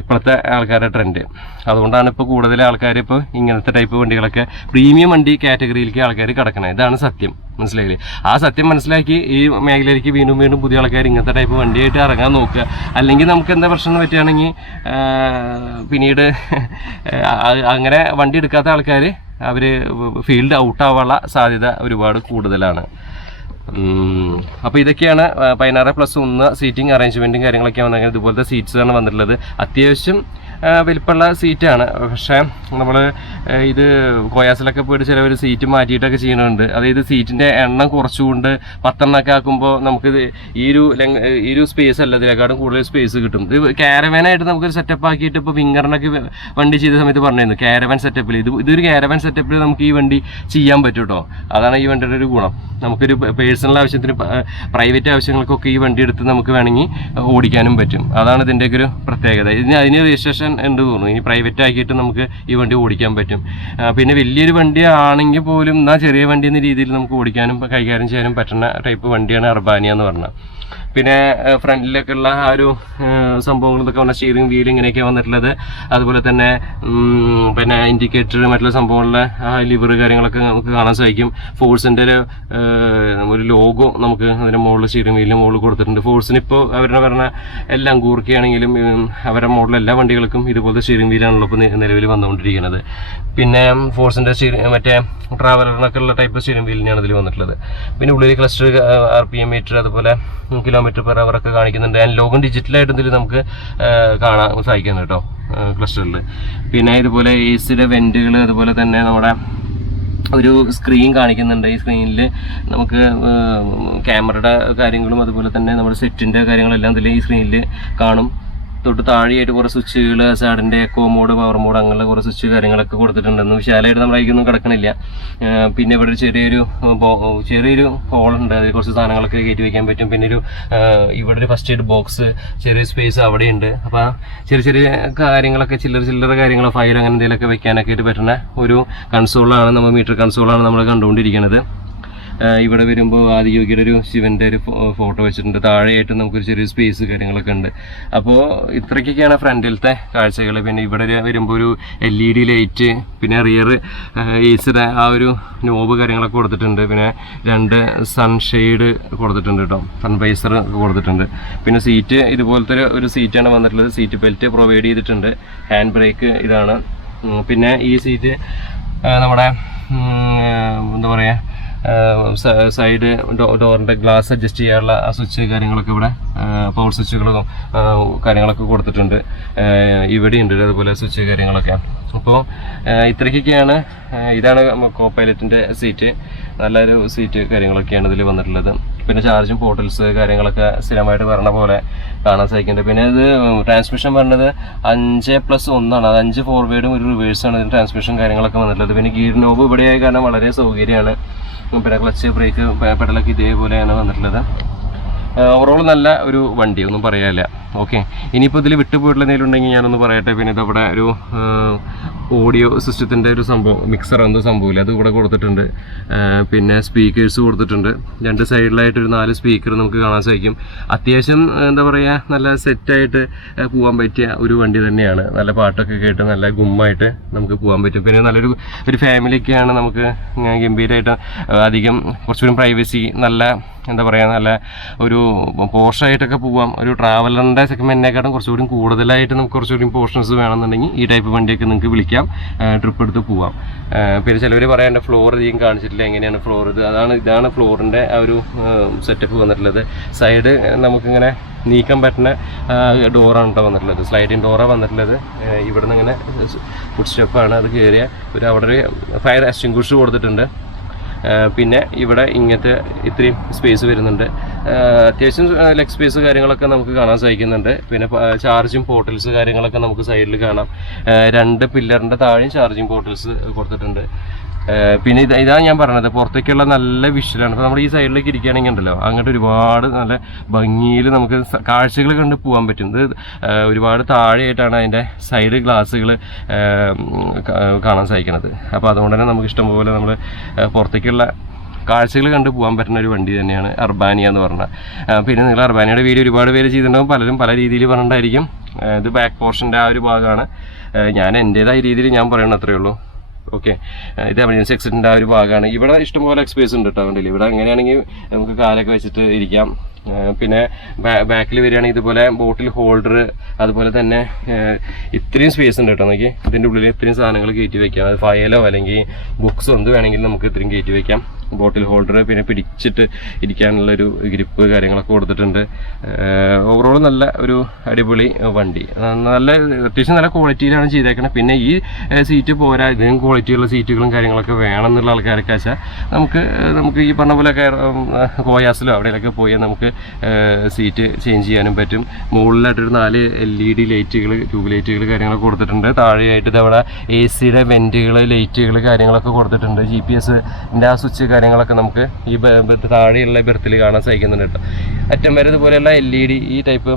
ഇപ്പോഴത്തെ ആൾക്കാരുടെ ട്രെൻഡ്. അതുകൊണ്ടാണ് ഇപ്പോൾ കൂടുതൽ ആൾക്കാർ ഇപ്പോൾ ഇങ്ങനത്തെ ടൈപ്പ് വണ്ടികളൊക്കെ പ്രീമിയം വണ്ടി കാറ്റഗറിയിലേക്ക് ആൾക്കാർ കിടക്കണത്. ഇതാണ് സത്യം, മനസ്സിലായില്ലേ? ആ സത്യം മനസ്സിലാക്കി ഈ മേഖലയിലേക്ക് വീണ്ടും പുതിയ ആൾക്കാർ ഇങ്ങനത്തെ ടൈപ്പ് വണ്ടിയായിട്ട് ഇറങ്ങാൻ നോക്കുക. അല്ലെങ്കിൽ നമുക്ക് എന്താ പ്രശ്നം എന്ന് പറ്റുകയാണെങ്കിൽ പിന്നീട് അങ്ങനെ വണ്ടി എടുക്കാത്ത ആൾക്കാർ അവർ ഫീൽഡ് ഔട്ടാവാനുള്ള സാധ്യത ഒരുപാട് കൂടുതലാണ്. അപ്പോൾ ഇതൊക്കെയാണ് 16+1 സീറ്റിംഗ് അറേഞ്ച്മെൻറ്റും കാര്യങ്ങളൊക്കെ വന്നത്. ഇതുപോലത്തെ സീറ്റ്സാണ് വന്നിട്ടുള്ളത്. അത്യാവശ്യം വലിപ്പമുള്ള സീറ്റാണ്. പക്ഷേ നമ്മൾ ഇത് കോയാസിലൊക്കെ പോയിട്ട് ചിലവർ സീറ്റ് മാറ്റിയിട്ടൊക്കെ ചെയ്യുന്നുണ്ട്. അതായത് സീറ്റിൻ്റെ എണ്ണം കുറച്ചുകൊണ്ട് 10 എണ്ണമൊക്കെ ആക്കുമ്പോൾ നമുക്കിത് ഈ ഒരു സ്പേസ് അല്ല, ഇതിനെക്കാളും കൂടുതൽ സ്പേസ് കിട്ടും. ഇത് ക്യാരവാനായിട്ട് നമുക്കൊരു സെറ്റപ്പ് ആക്കിയിട്ട് ഇപ്പോൾ വിങ്ങറിനൊക്കെ വണ്ടി ചെയ്ത സമയത്ത് പറഞ്ഞിരുന്നു ക്യാരവാൻ സെറ്റപ്പിൽ. ഇതൊരു ക്യാരവാൻ സെറ്റപ്പിൽ നമുക്ക് ഈ വണ്ടി ചെയ്യാൻ പറ്റും കേട്ടോ. അതാണ് ഈ വണ്ടിയുടെ ഒരു ഗുണം. നമുക്കൊരു പേഴ്സണൽ ആവശ്യത്തിന്, പ്രൈവറ്റ് ആവശ്യങ്ങൾക്കൊക്കെ ഈ വണ്ടി എടുത്ത് നമുക്ക് വേണമെങ്കിൽ ഓടിക്കാനും പറ്റും. അതാണ് ഇതിൻ്റെയൊക്കെ ഒരു പ്രത്യേകത. അതിന് രജിസ്ട്രേഷൻ ഉണ്ട് തോന്നുന്നു. ഇനി പ്രൈവറ്റ് ആക്കിയിട്ട് നമുക്ക് ഈ വണ്ടി ഓടിക്കാൻ പറ്റും. പിന്നെ വലിയൊരു വണ്ടി ആണെങ്കിൽ പോലും എന്നാൽ ചെറിയ വണ്ടി എന്ന രീതിയിൽ നമുക്ക് ഓടിക്കാനും കൈകാര്യം ചെയ്യാനും പറ്റുന്ന ടൈപ്പ് വണ്ടിയാണ് അർബാനിയ എന്ന് പറഞ്ഞത്. പിന്നെ ഫ്രണ്ടിലൊക്കെ ഉള്ള ആ ഒരു സംഭവങ്ങൾ ഇതൊക്കെ പറഞ്ഞാൽ സ്റ്റിയറിംഗ് വീൽ ഇങ്ങനെയൊക്കെ വന്നിട്ടുള്ളത്. അതുപോലെ തന്നെ പിന്നെ ഇൻഡിക്കേറ്റർ മറ്റുള്ള സംഭവങ്ങളിലെ ആ ലിവർ കാര്യങ്ങളൊക്കെ നമുക്ക് കാണാൻ സാധിക്കും. ഫോഴ്സിൻ്റെ ഒരു ലോഗോ നമുക്ക് അതിൻ്റെ മുകളിൽ സ്റ്റിയറിംഗ് വീലിൻ്റെ മുകളിൽ കൊടുത്തിട്ടുണ്ട്. ഫോഴ്സിന് ഇപ്പോൾ അവരുടെ പറഞ്ഞ എല്ലാ അങ്കൂർക്കയാണെങ്കിലും അവരുടെ മോഡൽ എല്ലാ വണ്ടികൾക്കും ഇതുപോലത്തെ സ്റ്റിയറിംഗ് വീലാണല്ലോ ഇപ്പോൾ നിലവിൽ വന്നുകൊണ്ടിരിക്കുന്നത്. പിന്നെ ഫോഴ്സിൻ്റെ മറ്റേ ട്രാവലറിനൊക്കെ ഉള്ള ടൈപ്പ് സ്റ്റിയറിംഗ് വീലിനാണ് ഇതിൽ വന്നിട്ടുള്ളത്. പിന്നെ ഉള്ളിൽ ക്ലസ്റ്റർ, RPM മീറ്റർ, അതുപോലെ km/h ഒക്കെ കാണിക്കുന്നുണ്ട്. ആൻഡ് ലോഗും ഡിജിറ്റലായിട്ട് ഇതിൽ നമുക്ക് കാണാൻ സാധിക്കുന്നു കേട്ടോ ക്ലസ്റ്ററിൽ. പിന്നെ ഇതുപോലെ AC വെൻറ്റുകൾ, അതുപോലെ തന്നെ നമ്മുടെ ഒരു സ്ക്രീൻ കാണിക്കുന്നുണ്ട്. ഈ സ്ക്രീനിൽ നമുക്ക് ക്യാമറയുടെ കാര്യങ്ങളും അതുപോലെ തന്നെ നമ്മുടെ സെറ്റിൻ്റെ കാര്യങ്ങളെല്ലാം ഇതിൽ ഈ സ്ക്രീനിൽ കാണും. തൊട്ട് താഴെയായിട്ട് കുറേ സ്വിച്ചുകൾ, സാഡിൻ്റെ എക്കോ മോഡ്, പവർ മോഡ്, അങ്ങനെയുള്ള കുറേ സ്വിച്ച് കാര്യങ്ങളൊക്കെ കൊടുത്തിട്ടുണ്ടെന്ന്. വിശാലമായിട്ട് നമ്മുടെ കൈക്കൊന്നും കിടക്കണില്ല. പിന്നെ ഇവിടെ ഒരു ചെറിയൊരു ഹോളുണ്ട്, അതിൽ കുറച്ച് സാധനങ്ങളൊക്കെ കയറ്റി വയ്ക്കാൻ പറ്റും. പിന്നെ ഇവിടെ ഒരു ഫസ്റ്റ് എയ്ഡ് ബോക്സ്, ചെറിയൊരു സ്പേസ് അവിടെയുണ്ട്. അപ്പോൾ ചെറിയ കാര്യങ്ങളൊക്കെ ചില്ലറ കാര്യങ്ങളോ ഫയൽ അങ്ങനെ എന്തെങ്കിലുമൊക്കെ വെക്കാനൊക്കെ ആയിട്ട് പറ്റുന്ന ഒരു കൺസോളാണ്, നമ്മൾ മീറ്റർ കൺസോളാണ് നമ്മൾ കണ്ടുകൊണ്ടിരിക്കുന്നത്. ഇവിടെ വരുമ്പോൾ ആദിയോഗിയുടെ ഒരു ശിവൻ്റെ ഒരു ഫോട്ടോ വെച്ചിട്ടുണ്ട്. താഴെയായിട്ട് നമുക്കൊരു ചെറിയ സ്പേസ് കാര്യങ്ങളൊക്കെ ഉണ്ട്. അപ്പോൾ ഇത്രയ്ക്കൊക്കെയാണ് ഫ്രണ്ടിലത്തെ കാഴ്ചകൾ. പിന്നെ ഇവിടെ വരുമ്പോൾ ഒരു LED ലൈറ്റ്, പിന്നെ റിയർ ഏസിയുടെ ആ ഒരു നോബ് കാര്യങ്ങളൊക്കെ കൊടുത്തിട്ടുണ്ട്. പിന്നെ 2 സൺഷെയ്ഡ് കൊടുത്തിട്ടുണ്ട് കേട്ടോ, സൺവൈസർ കൊടുത്തിട്ടുണ്ട്. പിന്നെ സീറ്റ് ഇതുപോലത്തെ ഒരു സീറ്റാണ് വന്നിട്ടുള്ളത്. സീറ്റ് ബെൽറ്റ് പ്രൊവൈഡ് ചെയ്തിട്ടുണ്ട്. ഹാൻഡ് ബ്രേക്ക് ഇതാണ്. പിന്നെ ഈ സീറ്റ് നമ്മുടെ എന്താ പറയുക, സൈഡ് ഡോറിൻ്റെ ഗ്ലാസ് അഡ്ജസ്റ്റ് ചെയ്യാനുള്ള ആ സ്വിച്ച് കാര്യങ്ങളൊക്കെ ഇവിടെ പവർ സ്വിച്ചുകളും കാര്യങ്ങളൊക്കെ കൊടുത്തിട്ടുണ്ട്. ഇവിടെ ഉണ്ട് അതുപോലെ സ്വിച്ച് കാര്യങ്ങളൊക്കെ. അപ്പോൾ ഇത്രയ്ക്കൊക്കെയാണ്. ഇതാണ് കോ പൈലറ്റിൻ്റെ സീറ്റ്. നല്ലൊരു സീറ്റ് കാര്യങ്ങളൊക്കെയാണ് ഇതിൽ വന്നിട്ടുള്ളത്. പിന്നെ ചാർജിങ് പോർട്ടൽസ് കാര്യങ്ങളൊക്കെ സ്ഥിരമായിട്ട് പറഞ്ഞ പോലെ കാണാൻ സാധിക്കുന്നുണ്ട്. പിന്നെ ഇത് ട്രാൻസ്മിഷൻ പറഞ്ഞത് 5+1 ആണ്. അത് 5 ഫോർവേഡും ഒരു റിവേഴ്സാണ് ഇതിന് ട്രാൻസ്മിഷൻ കാര്യങ്ങളൊക്കെ വന്നിട്ടുള്ളത്. പിന്നെ ഗിയർ നോബ് ഇവിടെയായ കാരണം വളരെ സൗകര്യമാണ്. പിന്നെ ക്ലച്ച് ബ്രേക്ക് പെഡലൊക്കെ ഇതേപോലെയാണ് വന്നിട്ടുള്ളത്. ഓവറോൾ നല്ല ഒരു വണ്ടി, ഒന്നും പറയാനില്ല. ഓക്കെ, ഇനിയിപ്പോൾ ഇതിൽ വിട്ടുപോയിട്ടുള്ള എന്തെങ്കിലും ഉണ്ടെങ്കിൽ ഞാനൊന്ന് പറയട്ടെ. പിന്നെ ഇതവിടെ ഒരു ഓഡിയോ സിസ്റ്റത്തിൻ്റെ ഒരു സംഭവം, മിക്സർ എന്തോ സംഭവമില്ല, അത് ഇവിടെ കൊടുത്തിട്ടുണ്ട്. പിന്നെ സ്പീക്കേഴ്സ് കൊടുത്തിട്ടുണ്ട്. 2 സൈഡിലായിട്ടൊരു 4 സ്പീക്കർ നമുക്ക് കാണാൻ സാധിക്കും. അത്യാവശ്യം എന്താ പറയുക, നല്ല സെറ്റായിട്ട് പോകാൻ പറ്റിയ ഒരു വണ്ടി തന്നെയാണ്. നല്ല പാട്ടൊക്കെ കേട്ട് നല്ല ഗുമ്മായിട്ട് നമുക്ക് പോകാൻ പറ്റും. പിന്നെ നല്ലൊരു ഫാമിലിയൊക്കെയാണ് നമുക്ക് ഗംഭീരമായിട്ട്, അധികം കുറച്ചുകൂടി പ്രൈവസി, നല്ല എന്താ പറയുക, നല്ല ഒരു പോർഷായിട്ടൊക്കെ പോവാം. ഒരു ട്രാവലറിൻ്റെ സെഗ്മെൻറ്റിനെക്കാട്ടും കുറച്ചുകൂടി കൂടുതലായിട്ട് നമുക്ക് കുറച്ചുകൂടി പോർഷൻസ് വേണമെന്നുണ്ടെങ്കിൽ ഈ ടൈപ്പ് വണ്ടിയൊക്കെ നിങ്ങൾക്ക് വിളിക്കാം, ട്രിപ്പ് എടുത്ത് പോവാം. പിന്നെ ചിലവർ പറയാൻ ഫ്ലോർ അധികം കാണിച്ചിട്ടില്ല, എങ്ങനെയാണ് ഫ്ലോർ ഇത്. ഇതാണ് ഫ്ലോറിൻ്റെ ആ ഒരു സെറ്റപ്പ് വന്നിട്ടുള്ളത്. സൈഡ് നമുക്കിങ്ങനെ നീക്കാൻ പറ്റുന്ന ഡോറാണ് കേട്ടോ വന്നിട്ടുള്ളത്. സ്ലൈഡിങ് ഡോറാണ് വന്നിട്ടുള്ളത്. ഇവിടെ നിന്ന് ഇങ്ങനെ ഫുഡ് സ്റ്റെപ്പാണ്. അത് കയറിയ അവിടെ ഒരു ഫയർ എക്സ്റ്റിംഗ്വിഷർ കൊടുത്തിട്ടുണ്ട്. പിന്നെ ഇവിടെ ഇങ്ങനത്തെ ഇത്രയും സ്പേസ് വരുന്നുണ്ട്. അത്യാവശ്യം ലെഗ് സ്പേസ് കാര്യങ്ങളൊക്കെ നമുക്ക് കാണാൻ സാധിക്കുന്നുണ്ട്. പിന്നെ ചാർജിങ് പോർട്ടൽസ് കാര്യങ്ങളൊക്കെ നമുക്ക് സൈഡിൽ കാണാം. 2 പില്ലറിൻ്റെ താഴെയും ചാർജിങ് പോർട്ടൽസ് കൊടുത്തിട്ടുണ്ട്. പിന്നെ ഇതാണ് ഞാൻ പറഞ്ഞത്, പുറത്തേക്കുള്ള നല്ല വിഷ്വലാണ്. അപ്പോൾ നമ്മൾ ഈ സൈഡിലേക്ക് ഇരിക്കുകയാണെങ്കിൽ ഉണ്ടല്ലോ, അങ്ങോട്ട് ഒരുപാട് നല്ല ഭംഗിയിൽ നമുക്ക് കാഴ്ചകൾ കണ്ട് പോകാൻ പറ്റും. ഇത് ഒരുപാട് താഴെയായിട്ടാണ് അതിൻ്റെ സൈഡ് ഗ്ലാസ്സുകൾ കാണാൻ സാധിക്കുന്നത്. അപ്പോൾ അതുകൊണ്ട് തന്നെ നമുക്ക് ഇഷ്ടംപോലെ നമ്മൾ പുറത്തേക്കുള്ള കാഴ്ചകൾ കണ്ട് പോകാൻ പറ്റുന്ന ഒരു വണ്ടി തന്നെയാണ് അർബാനിയ എന്ന് പറഞ്ഞാൽ. പിന്നെ നിങ്ങൾ അർബാനിയയുടെ വീഡിയോ ഒരുപാട് പേര് ചെയ്തിട്ടുണ്ടാകും, പലരും പല രീതിയിൽ പറഞ്ഞിട്ടുണ്ടായിരിക്കും. ഇത് ബാക്ക് പോർഷൻ്റെ ആ ഒരു ഭാഗമാണ്. ഞാൻ എൻ്റേതായ രീതിയിൽ ഞാൻ പറയണ അത്രയേ ഉള്ളൂ. ഓക്കെ, ഇത് എമർജൻസി എക്സിറ്റിൻ്റെ ആ ഒരു ഭാഗമാണ്. ഇവിടെ ഇഷ്ടംപോലെ സ്പേസ് ഉണ്ട് കേട്ടോ വണ്ടിയിൽ. ഇവിടെ എങ്ങനെയാണെങ്കിൽ നമുക്ക് കാലൊക്കെ വെച്ചിട്ട് ഇരിക്കാം. പിന്നെ ബാക്കിൽ വരികയാണെങ്കിൽ ഇതുപോലെ ബോട്ടിൽ ഹോൾഡർ, അതുപോലെ തന്നെ ഇത്രയും സ്പേസ് ഉണ്ട് കേട്ടോ. നോക്കി, ഇതിൻ്റെ ഉള്ളിൽ ഇത്രയും സാധനങ്ങൾ കയറ്റി വയ്ക്കാം. അത് ഫയലോ അല്ലെങ്കിൽ ബുക്സോ എന്ത് വേണമെങ്കിലും നമുക്ക് ഇത്രയും കയറ്റി വയ്ക്കാം. ബോട്ടിൽ ഹോൾഡർ, പിന്നെ പിടിച്ചിട്ട് ഇരിക്കാനുള്ളൊരു ഗ്രിപ്പ് കാര്യങ്ങളൊക്കെ കൊടുത്തിട്ടുണ്ട്. ഓവറോൾ നല്ല ഒരു അടിപൊളി വണ്ടി. നല്ല അത്യാവശ്യം നല്ല ക്വാളിറ്റിയിലാണ് ചെയ്തേക്കുന്നത്. പിന്നെ ഈ സീറ്റ് പോരാ, ഇതിനും ക്വാളിറ്റിയുള്ള സീറ്റുകളും കാര്യങ്ങളൊക്കെ വേണം എന്നുള്ള ആൾക്കാരൊക്കെ വെച്ചാൽ നമുക്ക് ഈ പറഞ്ഞ പോലെ കോയാസിലോ അവിടെയൊക്കെ പോയി നമുക്ക് സീറ്റ് ചേഞ്ച് ചെയ്യാനും പറ്റും. മുകളിലായിട്ടൊരു 4 LED ലൈറ്റുകൾ, ട്യൂബ് ലൈറ്റുകൾ കാര്യങ്ങളൊക്കെ കൊടുത്തിട്ടുണ്ട്. താഴെയായിട്ട് ഇതവിടെ AC-യുടെ വെൻറ്റുകൾ, ലൈറ്റുകൾ കാര്യങ്ങളൊക്കെ കൊടുത്തിട്ടുണ്ട്. GPS-ൻ്റെ ആ സ്വിച്ച് കാര്യങ്ങളൊക്കെ നമുക്ക് ഈ താഴെയുള്ള ബെർത്തിൽ കാണാൻ സാധിക്കുന്നുണ്ട് കേട്ടോ. അറ്റം വരെ ഇതുപോലെയുള്ള LED ഈ ടൈപ്പ്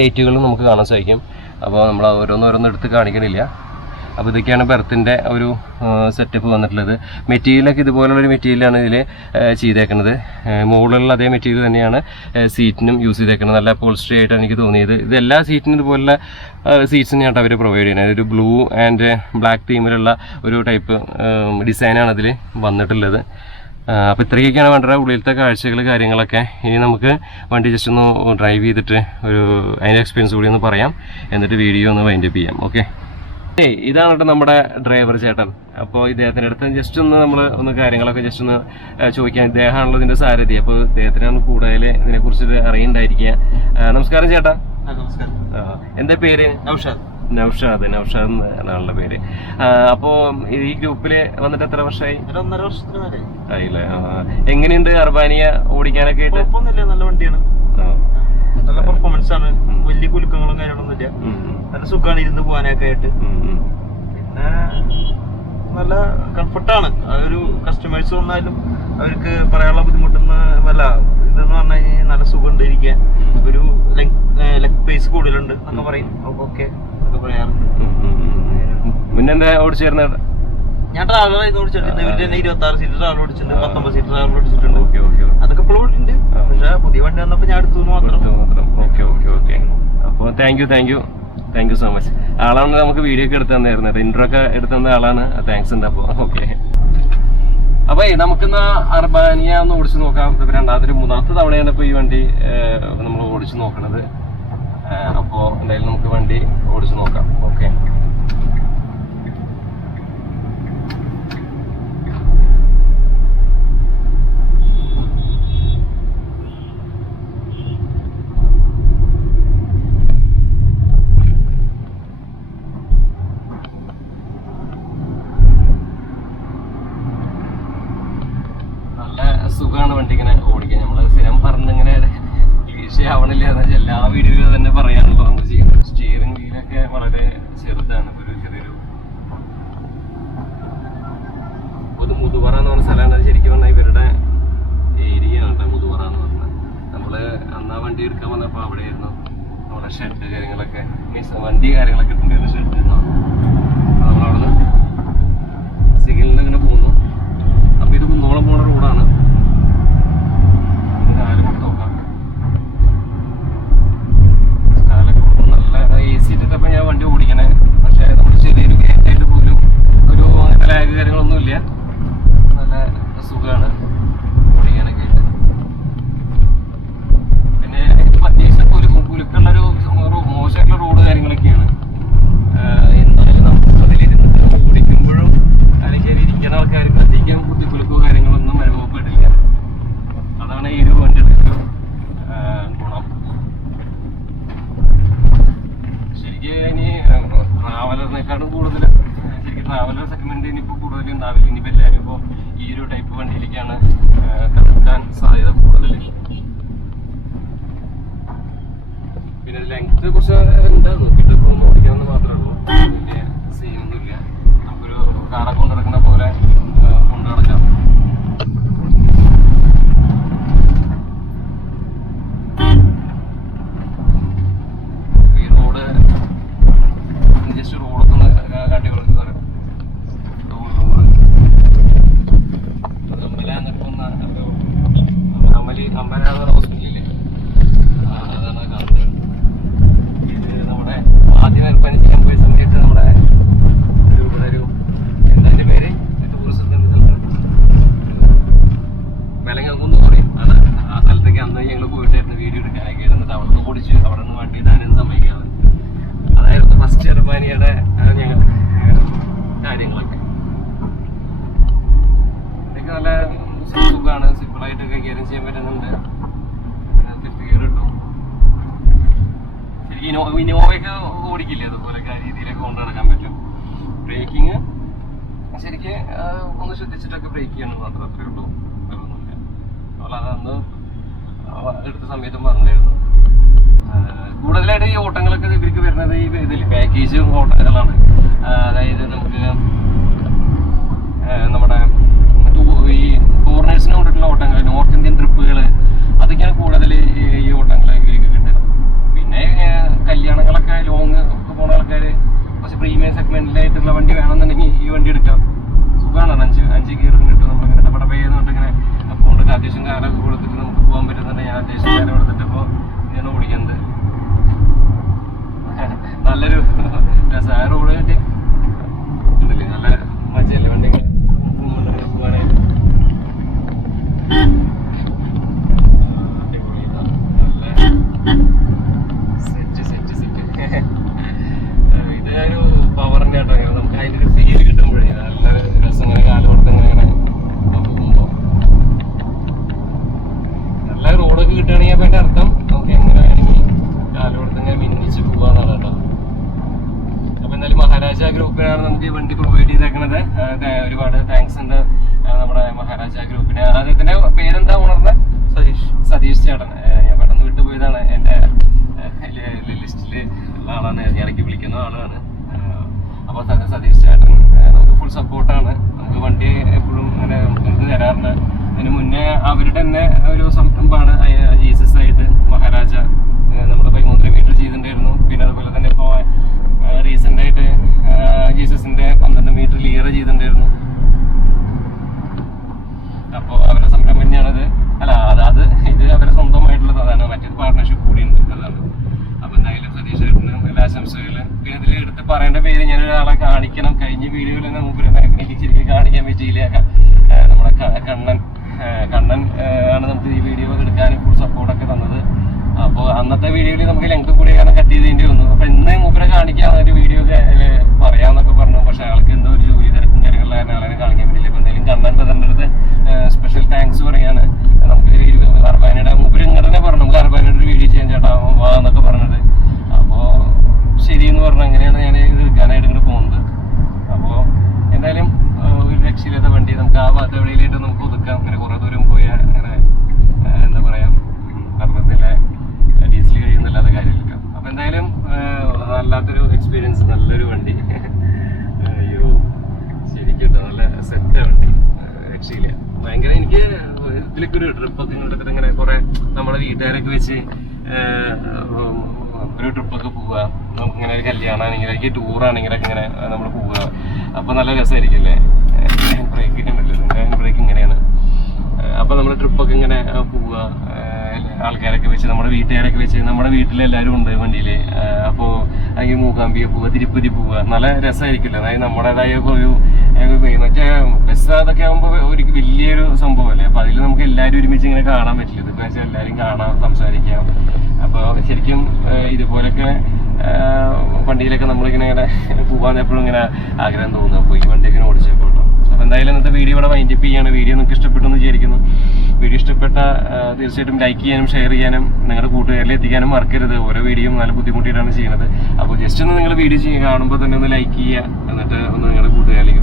ലൈറ്റുകളും നമുക്ക് കാണാൻ സാധിക്കും. അപ്പോൾ നമ്മൾ ഓരോന്നോരോന്നും എടുത്ത് കാണിക്കണില്ല. അപ്പോൾ ഇതൊക്കെയാണ് ബെർത്തിൻ്റെ ഒരു സെറ്റപ്പ് വന്നിട്ടുള്ളത്. മെറ്റീരിയലൊക്കെ ഇതുപോലുള്ളൊരു മെറ്റീരിയലാണ് ഇതിൽ ചെയ്തേക്കുന്നത്. മുകളിലുള്ള അതേ മെറ്റീരിയൽ തന്നെയാണ് സീറ്റിനും യൂസ് ചെയ്തേക്കുന്നത്. നല്ല പോൾസ്ട്രി ആയിട്ടാണ് എനിക്ക് തോന്നിയത്. ഇത് എല്ലാ സീറ്റിനും ഇതുപോലുള്ള സീറ്റ്സ് തന്നെയാണ് അവർ പ്രൊവൈഡ് ചെയ്യുന്നത്. ഒരു ബ്ലൂ ആൻഡ് ബ്ലാക്ക് തീമിലുള്ള ഒരു ടൈപ്പ് ഡിസൈനാണ് അതിൽ വന്നിട്ടുള്ളത്. അപ്പോൾ ഇത്രയൊക്കെയാണ് വണ്ടിയുടെ ഉള്ളിലത്തെ കാഴ്ചകൾ കാര്യങ്ങളൊക്കെ. ഇനി നമുക്ക് വണ്ടി ജസ്റ്റ് ഒന്ന് ഡ്രൈവ് ചെയ്തിട്ട് അതിൻ്റെ എക്സ്പീരിയൻസ് കൂടി ഒന്ന് പറയാം, എന്നിട്ട് വീഡിയോ ഒന്ന് വൈൻഡപ്പ് ചെയ്യാം. ഓക്കെ, ഇതാണ് കേട്ടോ നമ്മുടെ ഡ്രൈവർ ചേട്ടൻ. അപ്പോൾ ഇദ്ദേഹത്തിൻ്റെ അടുത്ത് ജസ്റ്റ് ഒന്ന് കാര്യങ്ങളൊക്കെ ജസ്റ്റ് ഒന്ന് ചോദിക്കാം. ഇദ്ദേഹമാണല്ലോ ഇതിൻ്റെ സാരഥി. അപ്പോൾ ഇദ്ദേഹത്തിനാണ് കൂടുതൽ ഇതിനെക്കുറിച്ച് അറിയുന്നുണ്ടായിരിക്കുക. നമസ്കാരം ചേട്ടാ. നമസ്കാരം. എന്താ പേര്? നൗഷാദ് എന്നാണുള്ള പേര്. അപ്പോൾ ഈ ഗ്രൂപ്പിൽ വന്നിട്ട് എത്ര വർഷമായി? 1.5 വർഷത്തിന് ആയില്ലേ? എങ്ങനെയുണ്ട് അർബാനിയ ഓടിക്കാനൊക്കെ ആയിട്ട്? നല്ല വണ്ടിയാണ്, നല്ല പെർഫോമൻസ് ആണ്. വലിയ കുലുക്കങ്ങളും കാര്യങ്ങളൊന്നും ഇല്ല. നല്ല സുഖമാണ് ഇരുന്ന് പോകാനൊക്കെ ആയിട്ട്. പിന്നെ നല്ല കംഫർട്ടാണ്. അതൊരു കസ്റ്റമേഴ്സ് വന്നാലും അവർക്ക് പറയാനുള്ള ബുദ്ധിമുട്ടൊന്നും അല്ല. ഇതെന്ന് പറഞ്ഞു കഴിഞ്ഞാൽ നല്ല സുഖമുണ്ട് ഇരിക്കാൻ. ഒരു ലെഗ് സ്പേസ് കൂടുതലുണ്ട് എന്നൊക്കെ പറയും. ഓക്കെ എന്നൊക്കെ പറയാറുണ്ട്. മുന്നെന്താ ഓടിച്ചേർന്ന? ഞാൻ ട്രാവലർ ആയിരുന്നു ഓടിച്ചിട്ടുണ്ട്. ഇവര് തന്നെ 26 സീറ്റ് ട്രാവലർ ഓടിച്ചിട്ടുണ്ട്, 19 സീറ്റ് ട്രാവലർ ഓടിച്ചിട്ടുണ്ട്. അതൊക്കെ ഇപ്പോഴും ഓടിച്ചിട്ടുണ്ട്. പക്ഷെ പുതിയ വണ്ടി വന്നപ്പോ ഞാൻ എടുത്തു മാത്രം. അപ്പോൾ താങ്ക് യു സോ മച്ച്. ആളാണ് നമുക്ക് വീഡിയോ ഒക്കെ എടുത്തു തന്നായിരുന്നു, ഇൻട്രോ ഒക്കെ എടുത്തു തന്ന ആളാണ്. താങ്ക്സ് ഉണ്ട്. അപ്പോൾ ഓക്കെ, അപ്പൊ നമുക്കിന്ന് അർബാനിയ ഒന്ന് ഓടിച്ചു നോക്കാം. രണ്ടാമത്തെ 3ാമത്തെ തവണയാണ് ഇപ്പൊ ഈ വണ്ടി നമ്മൾ ഓടിച്ചു നോക്കണത്. അപ്പോൾ എന്തായാലും നമുക്ക് വണ്ടി ഓടിച്ചു നോക്കാം. ഓക്കെ, സുഖമാണ് വണ്ടി ഇങ്ങനെ ഓടിക്കാൻ. നമ്മള് സ്ഥിരം പറഞ്ഞിങ്ങനെ ആവണില്ല എന്ന് വെച്ചാൽ എല്ലാ വീഡിയോയിലും തന്നെ പറയാനുള്ളത് നമ്മൾ ചെയ്യുന്നത്. സ്റ്റിയറിംഗ് വീലൊക്കെ വളരെ ചെറുതാണ്. ഒരു ചെറിയൊരു മുതുവറ എന്ന് പറഞ്ഞ സ്ഥലമാണ്. ശരിക്കും പറഞ്ഞാൽ ഇവരുടെ ഏരിയ ആണ് മുതുവറ എന്ന് പറഞ്ഞാൽ. നമ്മള് അന്നാ വണ്ടി എടുക്കാൻ വന്നപ്പോൾ അവിടെയായിരുന്നു നമ്മുടെ ഷെഡ് കാര്യങ്ങളൊക്കെ, മീൻസ് വണ്ടി കാര്യങ്ങളൊക്കെ ഇട്ടുണ്ടായിരുന്നു ഷെഡ്. നമ്മളവിടുന്ന് സിഗ്നലിൽ ഇങ്ങനെ പോകുന്നു. അപ്പൊ ഇത് കുന്നോളം പോണ റോഡാണ്. നല്ല AC ഇട്ടിട്ടപ്പോ ഞാൻ വണ്ടി ഓടിക്കണേ. പക്ഷെ നമ്മൾ ചെറിയൊരു ഗേറ്റായിട്ട് പോലും ഒരു ലാഗ് കാര്യങ്ങളൊന്നും ഇല്ല. നല്ല സുഖമാണ് ഓടിക്കാനൊക്കെ ആയിട്ട്. പിന്നെ അത്യാവശ്യം കുലുക്കുള്ളൊരു മോശമായിട്ടുള്ള റോഡ് കാര്യങ്ങളൊക്കെയാണ്. എന്നാലും നമുക്ക് അതിലിരുന്നിട്ട് ഓടിക്കുമ്പോഴും അല്ലെങ്കിൽ ഇരിക്കുന്ന ആൾക്കാർക്ക് അധികം കുലുക്കോ കാര്യങ്ങളൊന്നും അനുഭവപ്പെടില്ല. അതാണ് ഈ ഒരു വണ്ടിയുടെ ഒരു ഗുണം. ശരിക്കും ഇനി ട്രാവലറിനെക്കാളും കൂടുതൽ ശരിക്കും ട്രാവലർ സെഗ്മെന്റ് ഇനിയിപ്പോൾ കൂടുതൽ ഉണ്ടാവില്ല. ഇനിയിപ്പോൾ എല്ലാവരും ഇപ്പോൾ ഈ ഒരു ടൈപ്പ് വണ്ടിയിലേക്കാണ് കടക്കാൻ സാധ്യത കൂടുതൽ. പിന്നെ ലെങ്ത് കുറച്ച് ഉണ്ട്, നോക്കിയിട്ട് ഓടിക്കാമെന്ന് മാത്രമേ ഉള്ളൂ. വലിയ സീനൊന്നുമില്ല. നമുക്കൊരു കാറൊക്കെ കൊണ്ട് നടക്കുന്ന പോലെ കൊണ്ടു നടക്കാം. ഈ റോഡ് ജസ്റ്റ് റോഡൊക്കെ ഒന്ന് കാട്ടി കൊടുക്കുന്നത് അമ്പലാന്ന് ഹോസ്പിറ്റലില് അതാണ് കാണുന്നത്. ഇത് നമ്മുടെ ആദ്യം പനി ചെയ്യാൻ പോയ സമയത്ത് നമ്മുടെ ഇവിടെ ഒരു എന്താ പേര് ടൂറിസത്തിന്റെ സ്ഥലം വെലങ്ങുന്ന് പറയും. ആണ് ആ സ്ഥലത്തേക്ക് അന്ന് ഞങ്ങൾ പോയിട്ടായിരുന്നു വീഡിയോ എടുക്കാനൊക്കെ. എന്നിട്ട് അവിടെ നിന്ന് ഓടിച്ച് അവിടെ നിന്ന് വണ്ടി ഇടാനും സമ്മതിക്കാതെ. അതായിരുന്നു ഫസ്റ്റ് അർബാനിയുടെ ഞങ്ങൾ കാര്യങ്ങളൊക്കെ. ഇതൊക്കെ നല്ല സുഖമാണ്, സിമ്പിളായിട്ടൊക്കെ കയറി ചെയ്യാൻ പറ്റുന്നുണ്ട്. ഫിഫ്ത്ത് ഗിയർ കിട്ടും. ശരിക്കും ഇനോവയൊക്കെ ഓടിക്കില്ലേ അതുപോലെയൊക്കെ രീതിയിലൊക്കെ കൊണ്ട് നടക്കാൻ പറ്റും. ബ്രേക്കിങ് ശരിക്കും ഒന്ന് ശ്രദ്ധിച്ചിട്ടൊക്കെ ബ്രേക്ക് ചെയ്യണം മാത്രം, അത്രേ ഉള്ളൂ, വേറൊന്നുമില്ല. അതുപോലെ അതന്ന് എടുത്ത സമയത്തും പറഞ്ഞിരുന്നു. കൂടുതലായിട്ട് ഈ ഓട്ടങ്ങളൊക്കെ ഇവർക്ക് വരുന്നത് ഈ ഇതിൽ പാക്കേജ് ഓട്ടങ്ങളാണ്. അതായത് നമുക്ക് നമ്മുടെ ഈ ഫോറിനേഴ്സിന് കൊണ്ടിട്ടുള്ള ഓട്ടങ്ങൾ, നോർത്ത് ഇന്ത്യൻ ട്രിപ്പുകൾ, അതൊക്കെയാണ് കൂടുതൽ ഈ ഓട്ടങ്ങൾ ഇവർക്ക് കിട്ടുക. പിന്നെ കല്യാണങ്ങളൊക്കെ ലോങ് ഒക്കെ പോകുന്ന ആൾക്കാർ കുറച്ച് പ്രീമിയം സെഗ്മെന്റിലായിട്ടുള്ള വണ്ടി വേണമെന്നുണ്ടെങ്കിൽ ഈ വണ്ടി എടുക്കാം. സുഖമാണ്. 5 ഗിയർ കിട്ടും. നമ്മളിങ്ങനെ ടപ്പടപ്പ ചെയ്യുന്നുണ്ട് ഇങ്ങനെ കൊണ്ടിട്ട് അത്യാവശ്യം കാലൊക്കെ കൊടുത്തിട്ട് നമുക്ക് പോകാൻ പറ്റുന്നുണ്ട്. ഞാൻ അത്യാവശ്യം കാലം കൊടുത്തിട്ട് ഇപ്പോൾ ഞാൻ ഓടിക്കുന്നത് നല്ലൊരു രസമായ റോഡ് കിട്ടി ഉണ്ടല്ലേ. നല്ല മജയല്ലേ വണ്ടി പോകാനായിട്ട്. ഇതൊരു പവറിന്റെ ആട്ടോ. നമുക്ക് അതിന്റെ ഒരു ഫീൽ കിട്ടുമ്പോഴേ നല്ല രസം. ഇങ്ങനെ കാല് കൊടുത്ത് ഇങ്ങനെ പോകുമ്പോ നല്ല റോഡൊക്കെ കിട്ടുകയാണെങ്കിൽ അപ്പൊ അതിന്റെ അർത്ഥം നമുക്ക് എങ്ങനെയാണെങ്കിൽ കാല് കൊടുത്ത് ഇങ്ങനെ മിന്നിച്ച് പോവാന്നാണ് കേട്ടോ. അപ്പൊ എന്തായാലും മഹാരാജ ഗ്രൂപ്പിനാണ് നമുക്ക് ഈ വണ്ടി പ്രൊവൈഡ് ചെയ്തേക്കണത്. ഒരുപാട് താങ്ക്സ് ഉണ്ട് നമ്മുടെ മഹാരാജ ഗ്രൂപ്പിന്. അദ്ദേഹത്തിന്റെ പേരെന്താ ഓണറിന്റെ? സതീഷ് ചേട്ടൻ. ഞാൻ പെട്ടെന്ന് വിട്ടുപോയതാണ്. എന്റെ ലിസ്റ്റില് ഉള്ള ആളാണ്, ഇടയ്ക്ക് വിളിക്കുന്ന ആളാണ്. അപ്പൊ സതീഷ് ചേട്ടൻ നമുക്ക് ഫുൾ സപ്പോർട്ടാണ്. നമുക്ക് വണ്ടി എപ്പോഴും ഇങ്ങനെ നമുക്ക് തരാറുണ്ട്. അതിന് മുന്നേ അവരുടെ തന്നെ ഒരു സംരംഭമാണ് ജീസസ് ആയിട്ട് മഹാരാജ നമ്മുടെ 13 മീറ്റർ ചെയ്തിട്ടുണ്ടായിരുന്നു. പിന്നെ അതുപോലെ തന്നെ ഇപ്പോൾ റീസെന്റ് ആയിട്ട് ജീസസിന്റെ 12 മീറ്റർ ലീറ ചെയ്തിട്ടുണ്ടായിരുന്നു. ഇതിലൊക്കെ ഒരു ട്രിപ്പൊക്കെ ഇങ്ങനെ കുറെ നമ്മുടെ വീട്ടുകാരൊക്കെ വെച്ച് ഒരു ട്രിപ്പൊക്കെ പോവുക, നമുക്കിങ്ങനെ ഒരു കല്യാണമാണെങ്കിലൊക്കെ ടൂറാണെങ്കിലൊക്കെ ഇങ്ങനെ നമ്മൾ പോവുക. അപ്പോൾ നല്ല രസമായിരിക്കില്ലേ? ബ്രേക്ക് കിട്ടുന്നില്ല, ബ്രേക്ക് ഇങ്ങനെയാണ്. അപ്പോൾ നമ്മൾ ട്രിപ്പൊക്കെ ഇങ്ങനെ പോവുക, ആൾക്കാരൊക്കെ വെച്ച് നമ്മുടെ വീട്ടുകാരൊക്കെ വെച്ച്, നമ്മുടെ വീട്ടിലെല്ലാവരും ഉണ്ട് വണ്ടിയിൽ. അപ്പോൾ അല്ലെങ്കിൽ മൂകാംബിക പോവുക, തിരുപ്പതി പോവുക, നല്ല രസമായിരിക്കില്ല. അതായത് നമ്മുടേതായ ഒരു മറ്റേ ബസ് അതൊക്കെ ആകുമ്പോൾ ഒരു വലിയൊരു സംഭവമല്ലേ. അപ്പോൾ അതിൽ നമുക്ക് എല്ലാവരും ഒരുമിച്ച് ഇങ്ങനെ കാണാൻ പറ്റില്ല. ഇതിപ്പോൾ വെച്ചാൽ എല്ലാവരും കാണാം, സംസാരിക്കാം. അപ്പോൾ ശരിക്കും ഇതുപോലൊക്കെ വണ്ടിയിലൊക്കെ നമ്മളിങ്ങനെ പോകാൻ എപ്പോഴും ഇങ്ങനെ ആഗ്രഹം തോന്നുന്നു. അപ്പോൾ ഈ വണ്ടിയൊക്കെ ഇങ്ങനെ ഓടിച്ചപ്പോൾ കേട്ടോ. അപ്പോൾ എന്തായാലും ഇന്നത്തെ വീഡിയോ ഇവിടെ വൈൻഡപ്പ് ചെയ്യാണ്. വീഡിയോ നിങ്ങൾക്ക് ഇഷ്ടപ്പെട്ടു എന്ന് വിചാരിക്കുന്നു. വീഡിയോ ഇഷ്ടപ്പെട്ട തീർച്ചയായിട്ടും ലൈക്ക് ചെയ്യാനും ഷെയർ ചെയ്യാനും നിങ്ങളുടെ കൂട്ടുകാരിൽ എത്തിക്കാനും മറക്കരുത്. ഓരോ വീഡിയോയും നല്ല ബുദ്ധിമുട്ടിയിട്ടാണ് ചെയ്യുന്നത്. അപ്പോൾ ജസ്റ്റ് ഒന്ന് നിങ്ങൾ വീഡിയോ കാണുമ്പോൾ തന്നെ ഒന്ന് ലൈക്ക് ചെയ്യുക, എന്നിട്ട് ഒന്ന് നിങ്ങളുടെ കൂട്ടുകാരിലേക്ക്